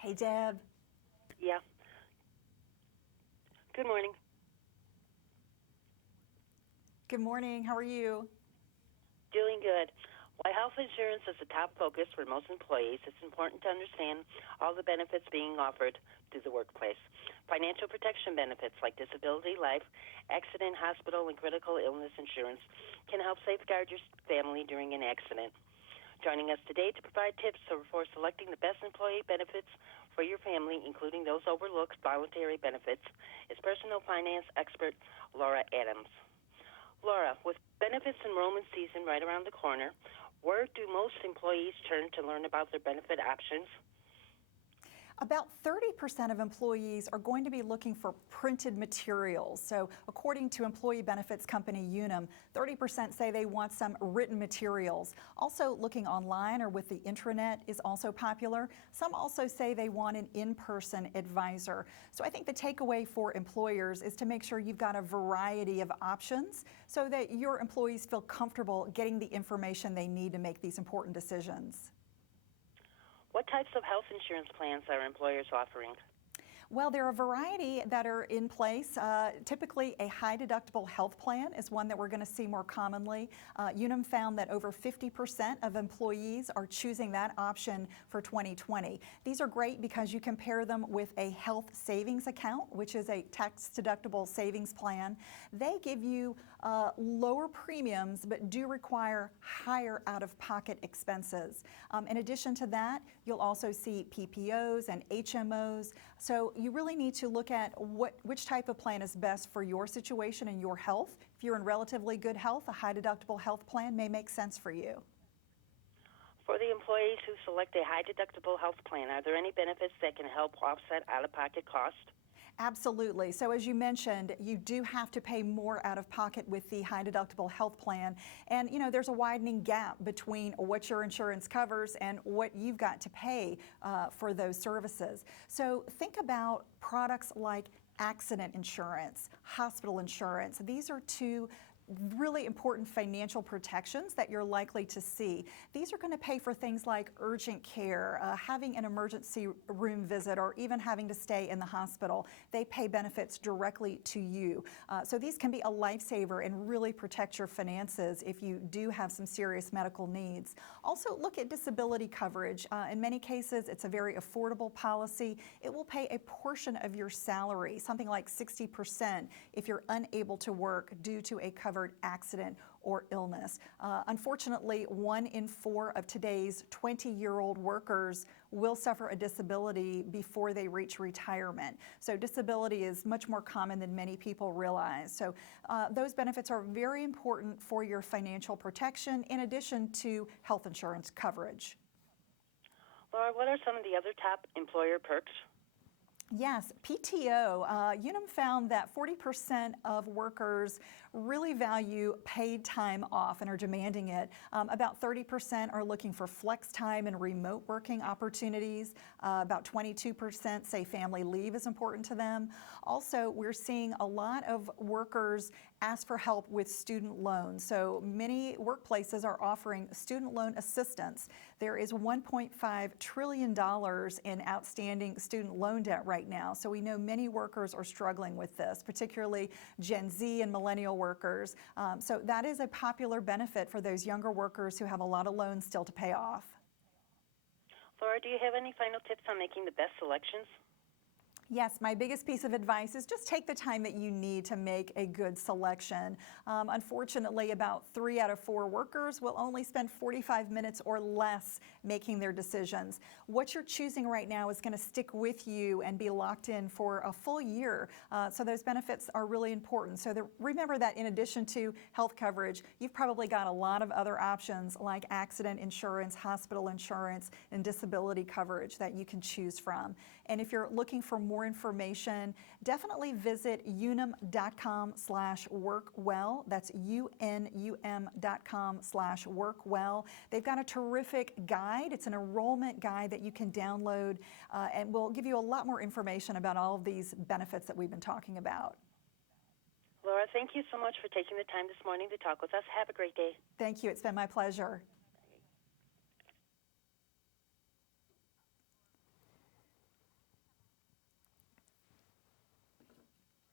Hey, Deb. Yeah. Good morning. Good morning. How are you? Doing good. While health insurance is a top focus for most employees, it's important to understand all the benefits being offered through the workplace. Financial protection benefits like disability, life, accident, hospital, and critical illness insurance can help safeguard your family during an accident. Joining us today to provide tips for selecting the best employee benefits for your family, including those overlooked voluntary benefits, is personal finance expert Laura Adams. Laura, with benefits enrollment season right around the corner, where do most employees turn to learn about their benefit options? About 30% of employees are going to be looking for printed materials. So according to employee benefits company Unum, 30% say they want some written materials. Also looking online or with the intranet is also popular. Some also say they want an in-person advisor. So I think the takeaway for employers is to make sure you've got a variety of options so that your employees feel comfortable getting the information they need to make these important decisions. What types of health insurance plans are employers offering? Well, there are a variety that are in place. Typically, a high deductible health plan is one that we're going to see more commonly. Unum found that over 50% of employees are choosing that option for 2020. These are great because you compare them with a health savings account, which is a tax-deductible savings plan. They give you lower premiums but do require higher out-of-pocket expenses. In addition to that, you'll also see PPOs and HMOs. So you really need to look at which type of plan is best for your situation and your health. If you're in relatively good health, a high deductible health plan may make sense for you. For the employees who select a high deductible health plan, are there any benefits that can help offset out-of-pocket costs? Absolutely. So as you mentioned, you do have to pay more out of pocket with the high deductible health plan. And, there's a widening gap between what your insurance covers and what you've got to pay for those services. So think about products like accident insurance, hospital insurance. These are two really important financial protections that you're likely to see. These are going to pay for things like urgent care, having an emergency room visit, or even having to stay in the hospital. They pay benefits directly to you. So these can be a lifesaver and really protect your finances if you do have some serious medical needs. Also, look at disability coverage. In many cases, it's a very affordable policy. It will pay a portion of your salary, something like 60%, if you're unable to work due to a covered accident or illness. Unfortunately, 1 in 4 of today's 20-year-old workers will suffer a disability before they reach retirement. So disability is much more common than many people realize. So those benefits are very important for your financial protection in addition to health insurance coverage. Laura, what are some of the other top employer perks? Yes, PTO. Unum found that 40% of workers really value paid time off and are demanding it. About 30% are looking for flex time and remote working opportunities. About 22% say family leave is important to them. Also, we're seeing a lot of workers ask for help with student loans. So many workplaces are offering student loan assistance. There is $1.5 trillion in outstanding student loan debt right now. So we know many workers are struggling with this, particularly Gen Z and millennial workers. So that is a popular benefit for those younger workers who have a lot of loans still to pay off. Laura, do you have any final tips on making the best selections? Yes, my biggest piece of advice is just take the time that you need to make a good selection. Unfortunately, about 3 out of 4 workers will only spend 45 minutes or less making their decisions. What you're choosing right now is going to stick with you and be locked in for a full year. So those benefits are really important. So remember that in addition to health coverage, you've probably got a lot of other options like accident insurance, hospital insurance, and disability coverage that you can choose from. And if you're looking for more information, definitely visit unum.com/workwell. That's unum.com/workwell. They've got a terrific guide. It's an enrollment guide that you can download and will give you a lot more information about all of these benefits that we've been talking about. Laura, thank you so much for taking the time this morning to talk with us. Have a great day. Thank you. It's been my pleasure.